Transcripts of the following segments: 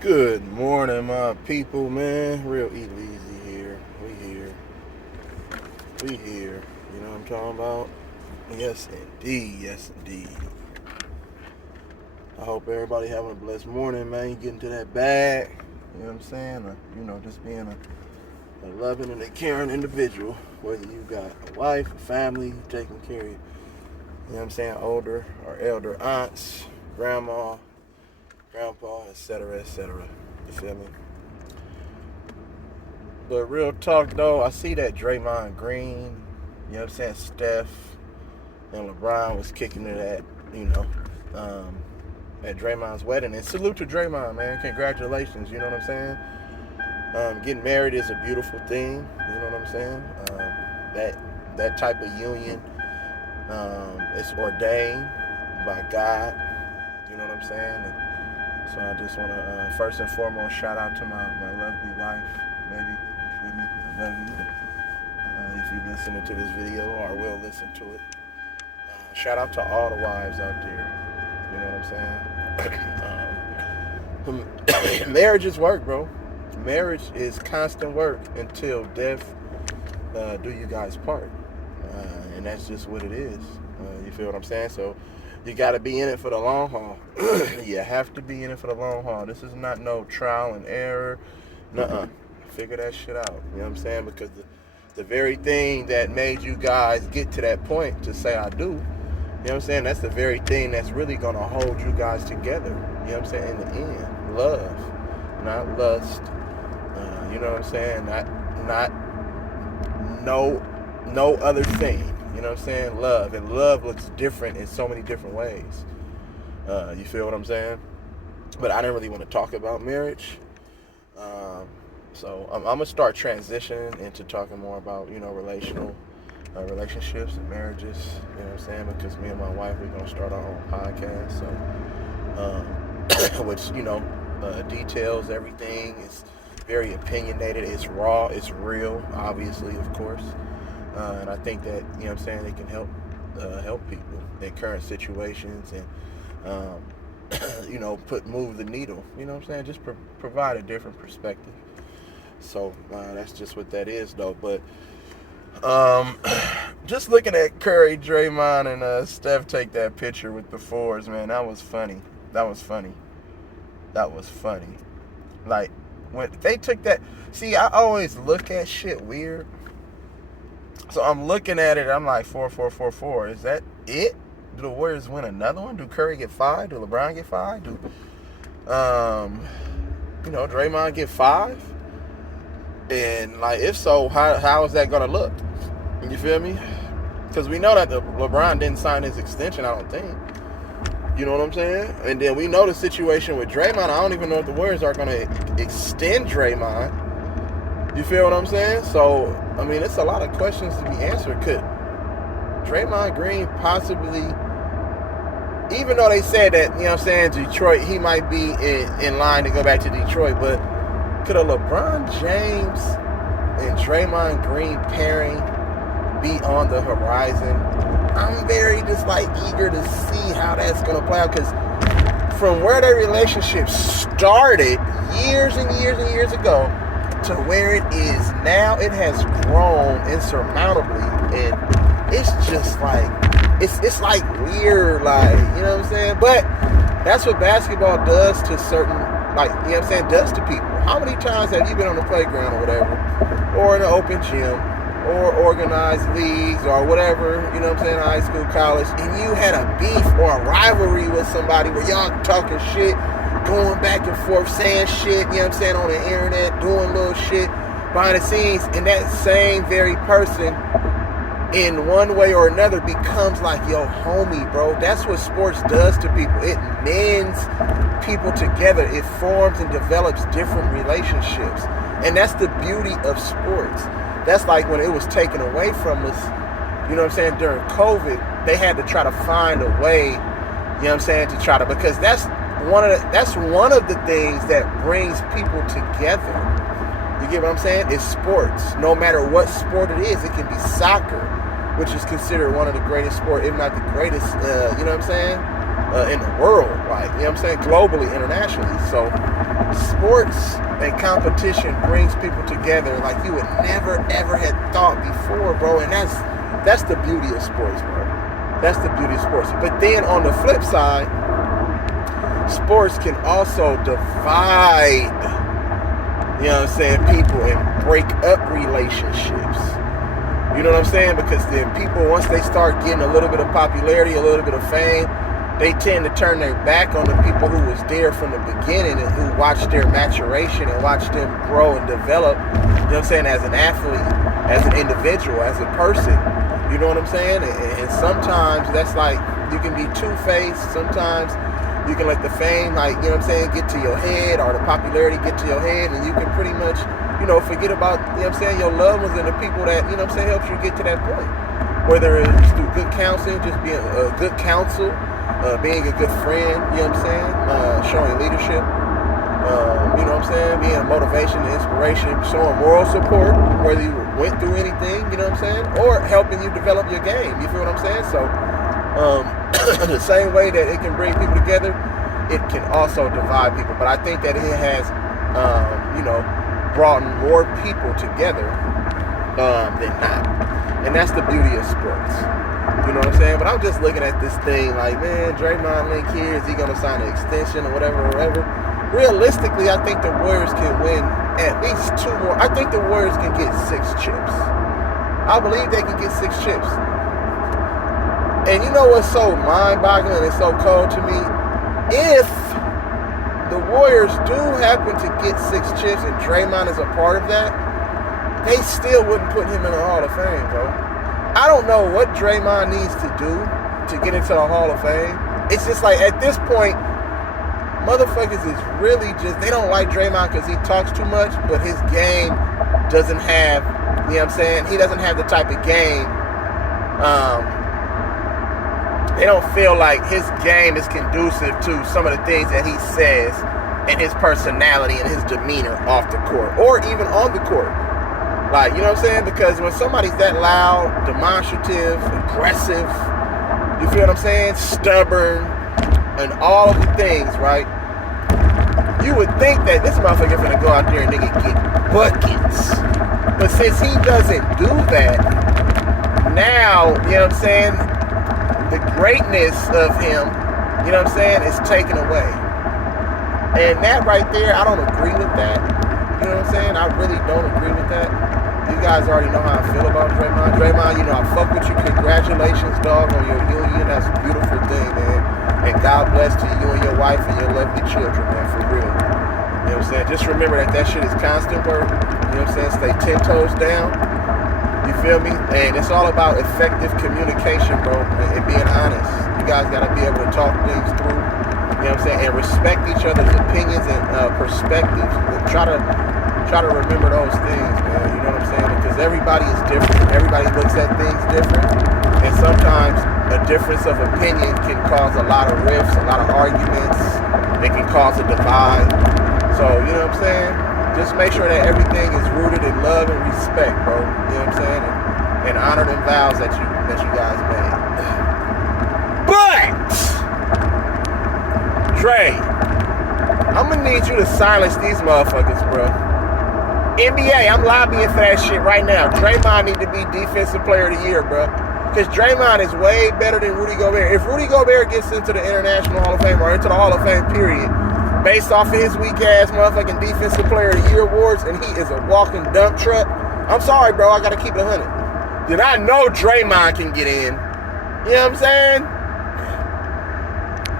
Good morning, my people, man. Real E-Leezy here. We here. We here. You know what I'm talking about? Yes, indeed. Yes, indeed. I hope everybody having a blessed morning, man. You getting to that bag. You know what I'm saying? Just being a loving and a caring individual. Whether you got a wife, a family, taking care of you. You know what I'm saying? Older or elder aunts, grandma, grandpa, etc., etc. You feel me? But real talk though, I see that Draymond Green, you know what I'm saying, Steph and LeBron was kicking it um, at Draymond's wedding. And salute to Draymond, man. Congratulations, you know what I'm saying? Getting married is a beautiful thing, you know what I'm saying? That type of union is ordained by God, you know what I'm saying? And so I just want to, first and foremost, shout out to my lovely wife, baby. You feel me? I love you. If you're listening to this video or will listen to it, shout out to all the wives out there. You know what I'm saying? Marriage is work, bro. Marriage is constant work until death do you guys part. And that's just what it is. You feel what I'm saying? So you got to be in it for the long haul. You have to be in it for the long haul. This is not no trial and error. Nuh-uh. Figure that shit out. You know what I'm saying? Because the very thing that made you guys get to that point to say I do, you know what I'm saying? That's the very thing that's really going to hold you guys together. You know what I'm saying? In the end. Love. Not lust. You know what I'm saying? Not no other thing. You know what I'm saying? Love. And love looks different in so many different ways. You feel what I'm saying? But I didn't really want to talk about marriage. So I'm going to start transitioning into talking more about, relationships and marriages. You know what I'm saying? Because me and my wife, we're going to start our own podcast. So, which, details everything. It's very opinionated. It's raw. It's real, obviously, of course. And I think that, you know what I'm saying, it can help people in current situations and, move the needle. You know what I'm saying? Just provide a different perspective. So that's just what that is, though. But just looking at Curry, Draymond, and Steph take that picture with the fours, man, that was funny. Like, when they took that... See, I always look at shit weird. So I'm looking at it, I'm like, 4-4-4-4. Is that it? Do the Warriors win another one? Do Curry get 5? Do LeBron get 5? Do Draymond get 5? And, like, if so, how is that going to look? You feel me? Because we know that LeBron didn't sign his extension, I don't think. You know what I'm saying? And then we know the situation with Draymond. I don't even know if the Warriors are going to extend Draymond. You feel what I'm saying? So, I mean, it's a lot of questions to be answered. Could Draymond Green possibly, even though they said that, you know what I'm saying, Detroit, he might be in line to go back to Detroit, but could a LeBron James and Draymond Green pairing be on the horizon? I'm very eager to see how that's going to play out, because from where their relationship started years and years and years ago to where it is now, it has grown insurmountably, and it's just like it's like weird, like, you know what I'm saying? But that's what basketball does to certain, like, you know what I'm saying, does to people. How many times have you been on the playground or whatever, or in an open gym, or organized leagues, or whatever, you know what I'm saying, high school, college, and you had a beef or a rivalry with somebody where y'all talking shit, going back and forth, saying shit, you know what I'm saying, on the internet, doing little shit behind the scenes, and that same very person, in one way or another, becomes like your homie, bro. That's what sports does to people. It mends people together. It forms and develops different relationships. And that's the beauty of sports. That's like when it was taken away from us, you know what I'm saying, during COVID, they had to try to find a way, you know what I'm saying, to try to, because that's one of the things that brings people together. You get what I'm saying? It's sports. No matter what sport it is, it can be soccer, which is considered one of the greatest sports, if not the greatest, you know what I'm saying? in the world, like, you know what I'm saying, globally, internationally. So sports and competition brings people together like you would never ever had thought before, bro. And that's the beauty of sports, bro. That's the beauty of sports. But then on the flip side, sports can also divide, you know what I'm saying, people and break up relationships. You know what I'm saying? Because then people, once they start getting a little bit of popularity, a little bit of fame, they tend to turn their back on the people who was there from the beginning and who watched their maturation and watched them grow and develop, you know what I'm saying, as an athlete, as an individual, as a person. You know what I'm saying? And sometimes that's like, you can be two-faced. Sometimes you can let the fame, like, you know what I'm saying, get to your head, or the popularity get to your head, and you can pretty much, you know, forget about, you know what I'm saying, your loved ones and the people that, you know what I'm saying, helps you get to that point. Whether it's through good counseling, just being a good counsel, being a good friend, you know what I'm saying, showing leadership, you know what I'm saying, being motivation and inspiration, showing moral support, whether you went through anything, you know what I'm saying, or helping you develop your game, you feel what I'm saying? So, the same way that it can bring people together, it can also divide people. But I think that it has, you know, brought more people together than not. And that's the beauty of sports. You know what I'm saying? But I'm just looking at this thing like, man, Draymond link here. Is he going to sign an extension or whatever, whatever? Realistically, I think the Warriors can win at least 2 more. I think the Warriors can get 6 chips. I believe they can get 6 chips. And you know what's so mind-boggling and so cold to me? If the Warriors do happen to get 6 chips and Draymond is a part of that, they still wouldn't put him in the Hall of Fame, bro. I don't know what Draymond needs to do to get into the Hall of Fame. It's just like, at this point, motherfuckers is really just, they don't like Draymond because he talks too much, but his game doesn't have, you know what I'm saying? He doesn't have the type of game, they don't feel like his game is conducive to some of the things that he says and his personality and his demeanor off the court or even on the court. Like, you know what I'm saying? Because when somebody's that loud, demonstrative, aggressive, you feel what I'm saying? Stubborn, and all of the things, right? You would think that this motherfucker finna go out there and nigga get buckets. But since he doesn't do that, now, you know what I'm saying, the greatness of him, you know what I'm saying, is taken away. And that right there, I don't agree with that. You know what I'm saying? I really don't agree with that. You guys already know how I feel about Draymond. Draymond, you know, I fuck with you. Congratulations, dog, on your union. That's a beautiful thing, man. And God bless to you and your wife and your lovely children, man, for real. You know what I'm saying? Just remember that shit is constant work. You know what I'm saying? Stay 10 toes down. You feel me? And it's all about effective communication, bro, and being honest. You guys got to be able to talk things through. You know what I'm saying? And respect each other's opinions and perspectives. Try to remember those things, man. You know what I'm saying? Because everybody is different. Everybody looks at things different. And sometimes a difference of opinion can cause a lot of rifts, a lot of arguments. It can cause a divide. So, you know what I'm saying? Just make sure that everything is rooted in love and respect, bro. You know what I'm saying? And honor them vows that you guys made. But Dre, I'm gonna need you to silence these motherfuckers, bro. NBA, I'm lobbying for that shit right now. Draymond need to be Defensive Player of the Year, bro. Because Draymond is way better than Rudy Gobert. If Rudy Gobert gets into the International Hall of Fame or into the Hall of Fame, period, based off of his weak-ass motherfucking Defensive Player of the Year awards, and he is a walking dump truck, I'm sorry, bro. I got to keep it 100. Then I know Draymond can get in. You know what I'm saying?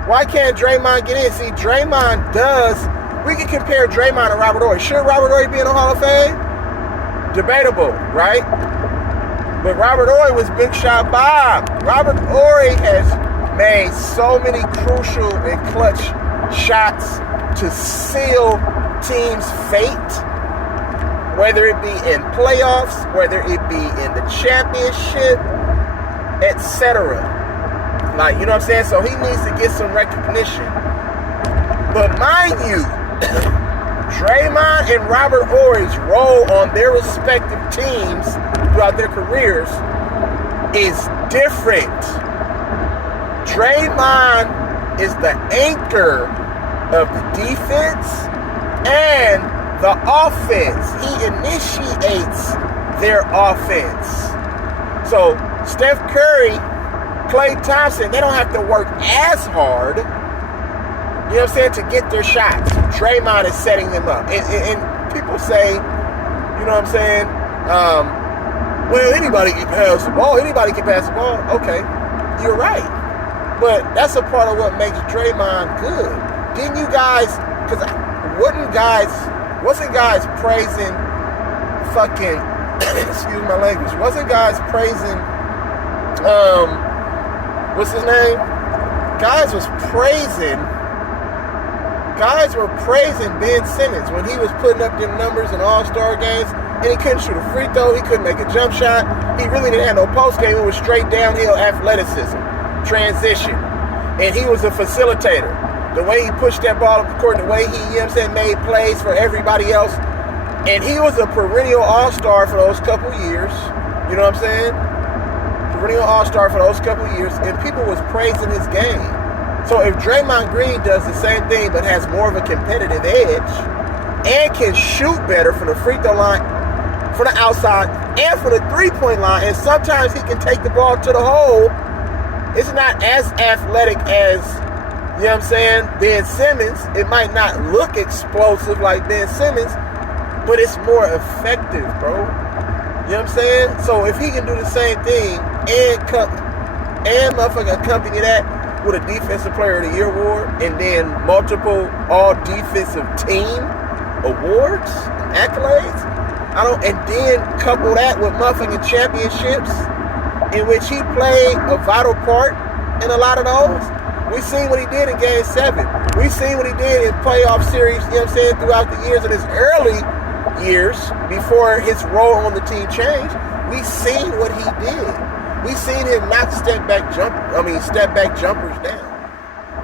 Why can't Draymond get in? See, Draymond does. We can compare Draymond to Robert Horry. Should Robert Horry be in the Hall of Fame? Debatable, right? But Robert Horry was Big Shot Bob. Robert Horry has made so many crucial and clutch shots to seal teams' fate, whether it be in playoffs, whether it be in the championship, etc. Like, you know what I'm saying? So he needs to get some recognition. But mind you, Draymond and Robert Horry's role on their respective teams throughout their careers is different. Draymond is the anchor of the defense and the offense. He initiates their offense. So Steph Curry, Klay Thompson, they don't have to work as hard, you know what I'm saying, to get their shots. Draymond is setting them up. And people say, you know what I'm saying, well, anybody can pass the ball. Anybody can pass the ball. Okay, you're right. But that's a part of what makes Draymond good. Didn't you guys, because wasn't guys praising fucking, excuse my language, wasn't guys praising, what's his name? Guys were praising Ben Simmons when he was putting up them numbers in All-Star games, and he couldn't shoot a free throw, he couldn't make a jump shot, he really didn't have no post game, it was straight downhill athleticism, transition, and he was a facilitator. The way he pushed that ball up the court, the way he, you know what I'm saying, made plays for everybody else, and he was a perennial All-Star for those couple years, you know what I'm saying? Perennial All-Star for those couple years, and people was praising his game. So if Draymond Green does the same thing but has more of a competitive edge and can shoot better from the free throw line, from the outside, and from the three-point line, and sometimes he can take the ball to the hole, it's not as athletic as, you know what I'm saying, Ben Simmons. It might not look explosive like Ben Simmons, but it's more effective, bro. You know what I'm saying? So if he can do the same thing and motherfucker accompany that with a Defensive Player of the Year award and then multiple all-defensive team awards and accolades, and then couple that with motherfucking championships in which he played a vital part in a lot of those. We seen what he did in Game 7. We seen what he did in playoff series, you know what I'm saying, throughout the years, in his early years, before his role on the team changed. We seen what he did. We seen him not step back jumpers down.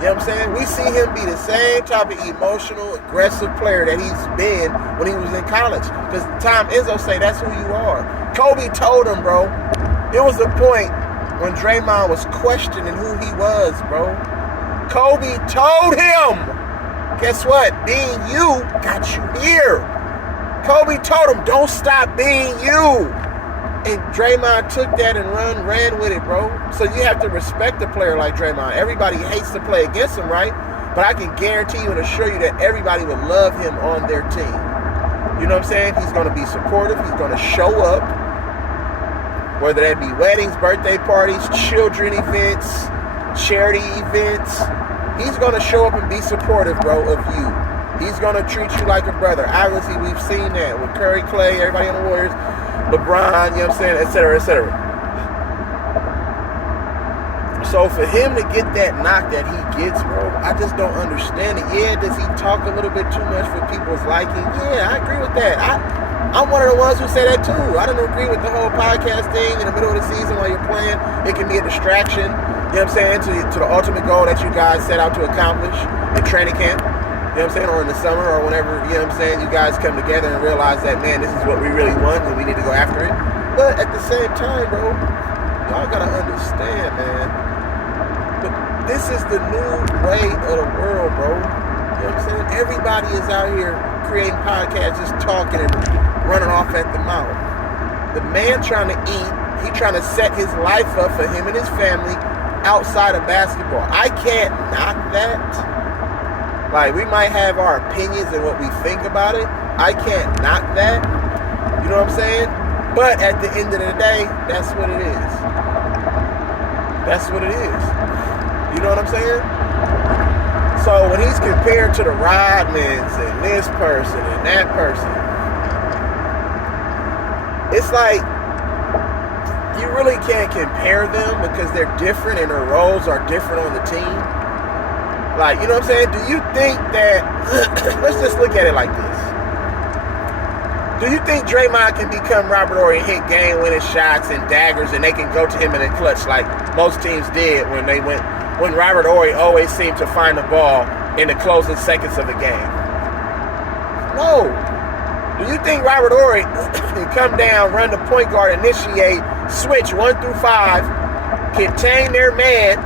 You know what I'm saying? We see him be the same type of emotional, aggressive player that he's been when he was in college. Because Tom Izzo say that's who you are. Kobe told him, bro. There was a point when Draymond was questioning who he was, bro. Kobe told him, guess what? Being you got you here. Kobe told him, don't stop being you. And Draymond took that and ran with it, bro. So you have to respect a player like Draymond. Everybody hates to play against him, right? But I can guarantee you and assure you that everybody would love him on their team. You know what I'm saying? He's going to be supportive. He's going to show up. Whether that be weddings, birthday parties, children events, charity events. He's going to show up and be supportive, bro, of you. He's going to treat you like a brother. Obviously, we've seen that with Curry, Klay, everybody on the Warriors. LeBron, you know what I'm saying, et cetera, et cetera. So for him to get that knock that he gets, bro, I just don't understand it. Yeah, does he talk a little bit too much for people's liking? Yeah, I agree with that. I'm one of the ones who say that too. I don't agree with the whole podcast thing in the middle of the season while you're playing. It can be a distraction, you know what I'm saying, to the ultimate goal that you guys set out to accomplish in training camp. You know what I'm saying, or in the summer, or whenever, you know what I'm saying, you guys come together and realize that, man, this is what we really want and we need to go after it. But at the same time, bro, y'all gotta understand, man, but this is the new way of the world, bro. You know what I'm saying? Everybody is out here creating podcasts, just talking and running off at the mouth. The man trying to eat, he trying to set his life up for him and his family outside of basketball. I can't knock that. Like, we might have our opinions and what we think about it. I can't knock that. You know what I'm saying? But at the end of the day, that's what it is. That's what it is. You know what I'm saying? So when he's compared to the Rodmans and this person and that person, it's like you really can't compare them because they're different and their roles are different on the team. Like, you know what I'm saying? Do you think that, let's just look at it like this. Do you think Draymond can become Robert Horry and hit game-winning shots and daggers and they can go to him in a clutch like most teams did when Robert Horry always seemed to find the ball in the closing seconds of the game? No. Do you think Robert Horry can come down, run the point guard, initiate, switch 1 through 5, contain their man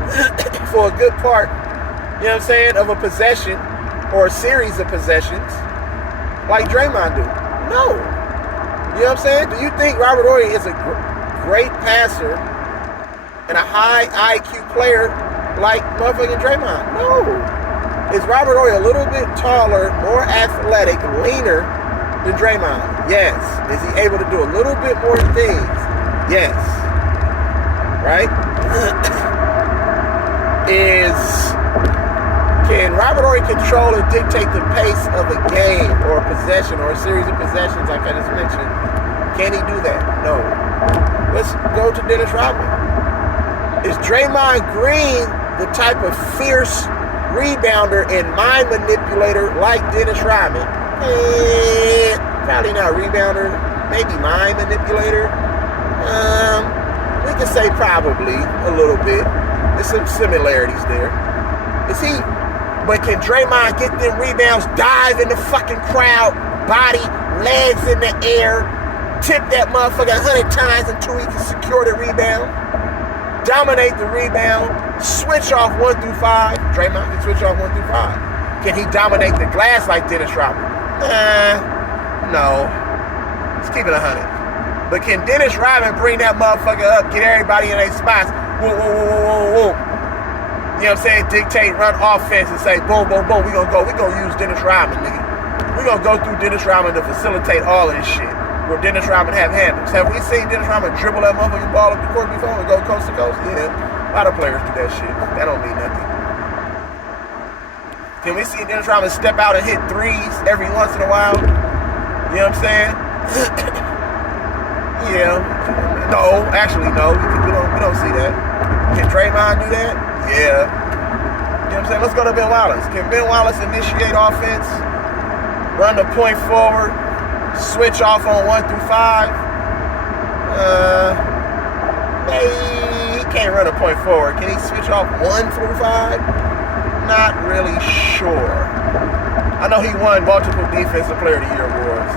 for a good part, you know what I'm saying, of a possession or a series of possessions like Draymond do? No. You know what I'm saying? Do you think Robert Horry is a great passer and a high IQ player like motherfucking Draymond? No. Is Robert Horry a little bit taller, more athletic, leaner than Draymond? Yes. Is he able to do a little bit more things? Yes. Right? Can Robert Horry control and dictate the pace of a game or a possession or a series of possessions like I just mentioned? Can he do that? No. Let's go to Dennis Rodman. Is Draymond Green the type of fierce rebounder and mind manipulator like Dennis Rodman? Probably not rebounder, maybe mind manipulator. We can say probably a little bit. There's some similarities there. But can Draymond get them rebounds, dive in the fucking crowd, body, legs in the air, tip that motherfucker 100 times until he can secure the rebound, dominate the rebound, switch off 1 through 5? Draymond can switch off 1 through 5. Can he dominate the glass like Dennis Rodman? No. Let's keep it 100. But can Dennis Rodman bring that motherfucker up, get everybody in their spots? Whoa, whoa, whoa, whoa, whoa, whoa. You know what I'm saying? Dictate, run offense and say, boom, boom, boom. We gonna use Dennis Rodman, nigga. We gonna go through Dennis Rodman to facilitate all of this shit. Where Dennis Rodman have handles. Have we seen Dennis Rodman dribble that motherfucking ball up the court before and go coast to coast? Yeah. A lot of players do that shit. That don't mean nothing. Can we see Dennis Rodman step out and hit threes every once in a while? You know what I'm saying? Yeah. No, actually, no. We don't see that. Can Draymond do that? Yeah. You know what I'm saying? Let's go to Ben Wallace. Can Ben Wallace initiate offense? Run the point forward? Switch off on 1 through 5? He can't run a point forward. Can he switch off 1 through 5? Not really sure. I know he won multiple Defensive Player of the Year awards.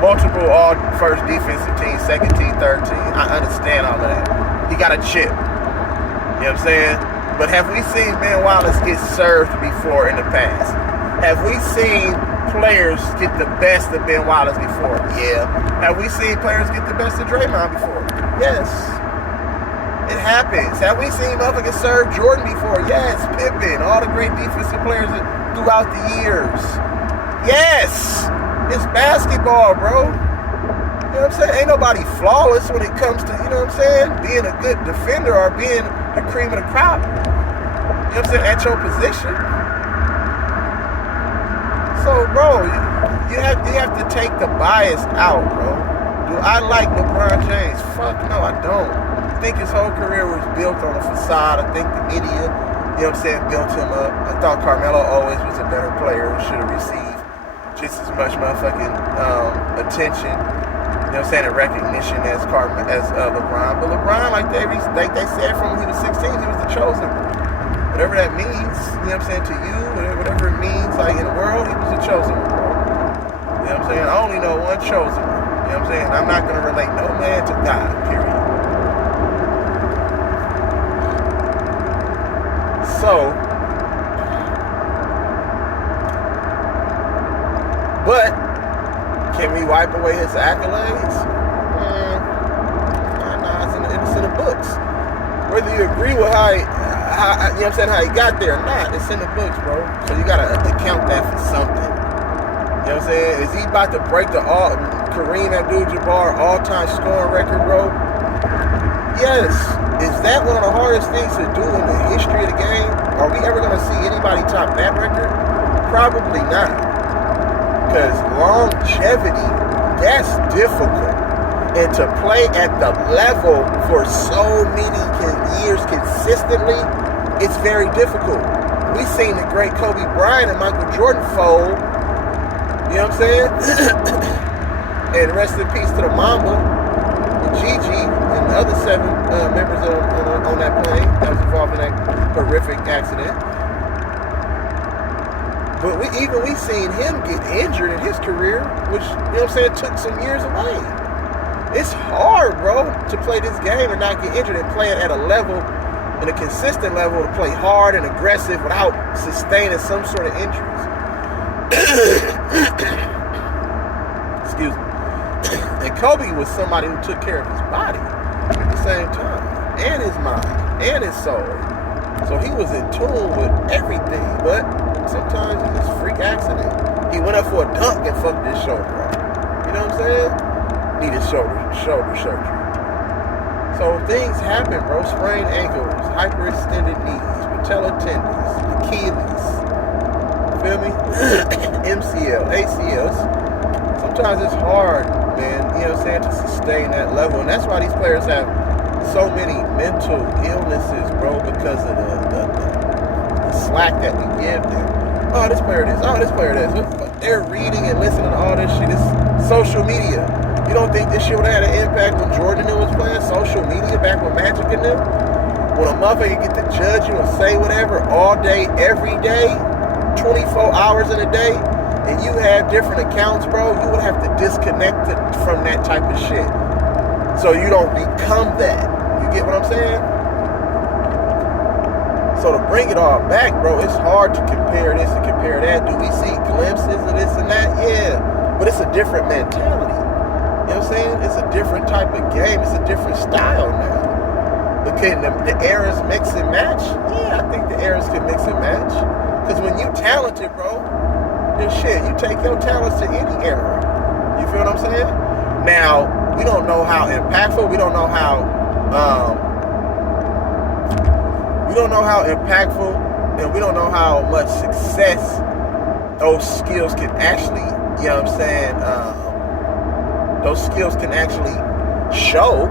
Multiple all-first defensive team, second team, third team. I understand all of that. He got a chip. You know what I'm saying? But have we seen Ben Wallace get served before in the past? Have we seen players get the best of Ben Wallace before? Yeah. Have we seen players get the best of Draymond before? Yes. It happens. Have we seen motherfuckers serve Jordan before? Yes. Pippen, all the great defensive players throughout the years. Yes. It's basketball, bro. You know what I'm saying? Ain't nobody flawless when it comes to, you know what I'm saying, being a good defender or being the cream of the crop. You know what I'm saying? At your position. So, bro, you have to take the bias out, bro. Do I like LeBron James? Fuck no, I don't. I think his whole career was built on a facade. I think the media, you know what I'm saying, built him up. I thought Carmelo always was a better player and should have received just as much motherfucking attention, you know what I'm saying, and recognition as LeBron. But LeBron, like they said from when he was 16, he was the chosen one. Whatever that means, you know what I'm saying, to you, whatever it means, like in the world, he was the chosen one, bro. You know what I'm saying? I only know one chosen one. You know what I'm saying? I'm not going to relate no man to God, period. So, but can we wipe away his accolades? Nah, it's in the books. Whether you agree with how you know what I'm saying, how he got there or not, it's in the books, bro. So you gotta account that for something. You know what I'm saying? Is he about to break the Kareem Abdul-Jabbar all-time scoring record, bro? Yes. Is that one of the hardest things to do in the history of the game? Are we ever gonna see anybody top that record? Probably not. Because longevity, that's difficult. And to play at the level for so many years consistently, it's very difficult. We've seen the great Kobe Bryant and Michael Jordan fold. You know what I'm saying? And rest in peace to the Mamba, and Gigi, and the other 7 members on that plane that was involved in that horrific accident. But we've seen him get injured in his career, which, you know what I'm saying, took some years away. It's hard, bro, to play this game and not get injured and play it at a level and a consistent level to play hard and aggressive without sustaining some sort of injuries. Excuse me. And Kobe was somebody who took care of his body at the same time, and his mind, and his soul. So he was in tune with everything, but sometimes it's just freak accident. He went up for a dunk and fucked his shoulder off. You know what I'm saying? Needed shoulder surgery. So things happen, bro. Sprained ankles, hyperextended knees, patella tendons, Achilles. Feel me? MCL, ACLs. Sometimes it's hard, man, you know what I'm saying, to sustain that level. And that's why these players have so many mental illnesses, bro, because of the slack that we give them. Oh, this player this. Oh, this player this. They're reading and listening to all this shit. It's social media. You don't think this shit would have had an impact when Jordan and them was playing social media back when Magic and them? When a motherfucker get to judge you and say whatever all day, every day, 24 hours in a day, and you have different accounts, bro, you would have to disconnect from that type of shit. So you don't become that. You get what I'm saying? So to bring it all back, bro, it's hard to compare this and compare that. Do we see glimpses of this and that? Yeah. But it's a different mentality. You know what I'm saying? It's a different type of game. It's a different style now. But can the eras mix and match? Yeah, I think the eras can mix and match. Because when you talented, bro, then shit, you take your talents to any era. You feel what I'm saying? Now, we don't know how impactful, we don't know how impactful, and we don't know how much success those skills can actually, you know what I'm saying, those skills can actually show.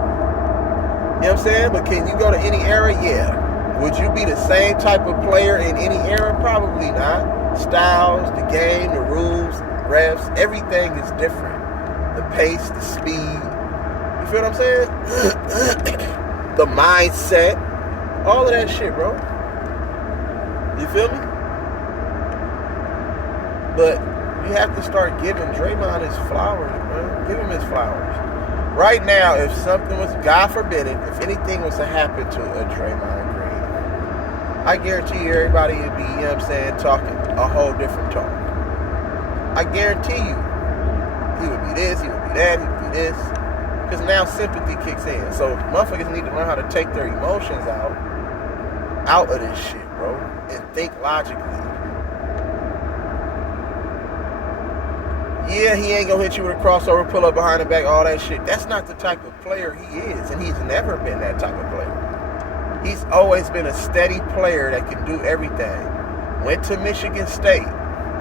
You know what I'm saying? But can you go to any era? Yeah. Would you be the same type of player in any era? Probably not. Styles, the game, the rules, refs, everything is different. The pace, the speed. You feel what I'm saying? The mindset. All of that shit, bro. You feel me? But you have to start giving Draymond his flowers, bro. Give him his flowers. Right now, if something was, God forbid it, if anything was to happen to a Draymond Green, I guarantee you everybody would be, you know what I'm saying, talking a whole different talk. I guarantee you, he would be this, he would be that, he would be this. Because now sympathy kicks in. So motherfuckers need to learn how to take their emotions out of this shit, bro, and think logically. Yeah, he ain't gonna hit you with a crossover, pull up behind the back, all that shit. That's not the type of player he is, and he's never been that type of player. He's always been a steady player that can do everything. Went to Michigan State.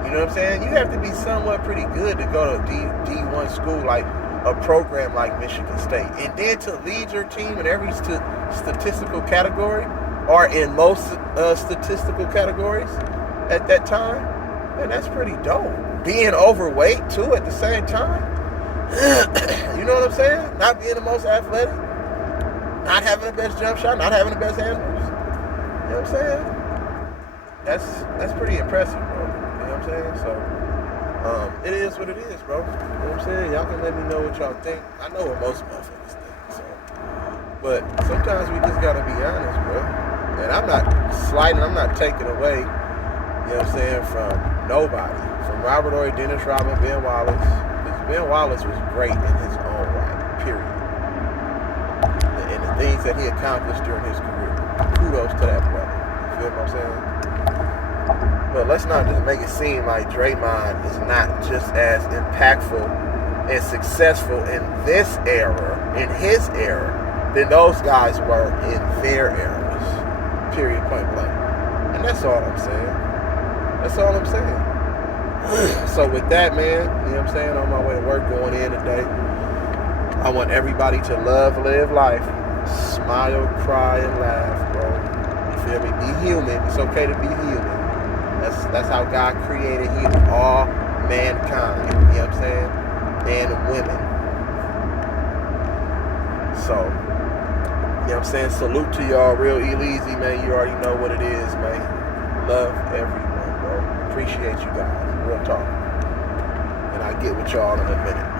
You know what I'm saying? You have to be somewhat pretty good to go to D1 school, like a program like Michigan State. And then to lead your team in every statistical category, or in most statistical categories at that time, man, that's pretty dope. Being overweight, too, at the same time. You know what I'm saying? Not being the most athletic. Not having the best jump shot. Not having the best handles. You know what I'm saying? That's pretty impressive, bro. You know what I'm saying? So, it is what it is, bro. You know what I'm saying? Y'all can let me know what y'all think. I know what most motherfuckers think, so. But sometimes we just gotta be honest, bro. And I'm not slighting, I'm not taking away, you know what I'm saying, from nobody. From Robert Ory, Dennis Rodman, Ben Wallace. Because Ben Wallace was great in his own right, period. And the things that he accomplished during his career. Kudos to that brother. You feel what I'm saying? But let's not just make it seem like Draymond is not just as impactful and successful in this era, in his era, than those guys were in their eras. Period, point blank. And that's all I'm saying. That's all I'm saying. So with that, man, you know what I'm saying, on my way to work, going in today, I want everybody to love, live life, smile, cry, and laugh, bro. You feel me? Be human. It's okay to be human. That's how God created all mankind. You know what I'm saying? Men and women. So, you know what I'm saying? Salute to y'all, real E-Leezy, man. You already know what it is, man. Love everyone, bro. Appreciate you guys. Real talk. And I'll get with y'all in a minute.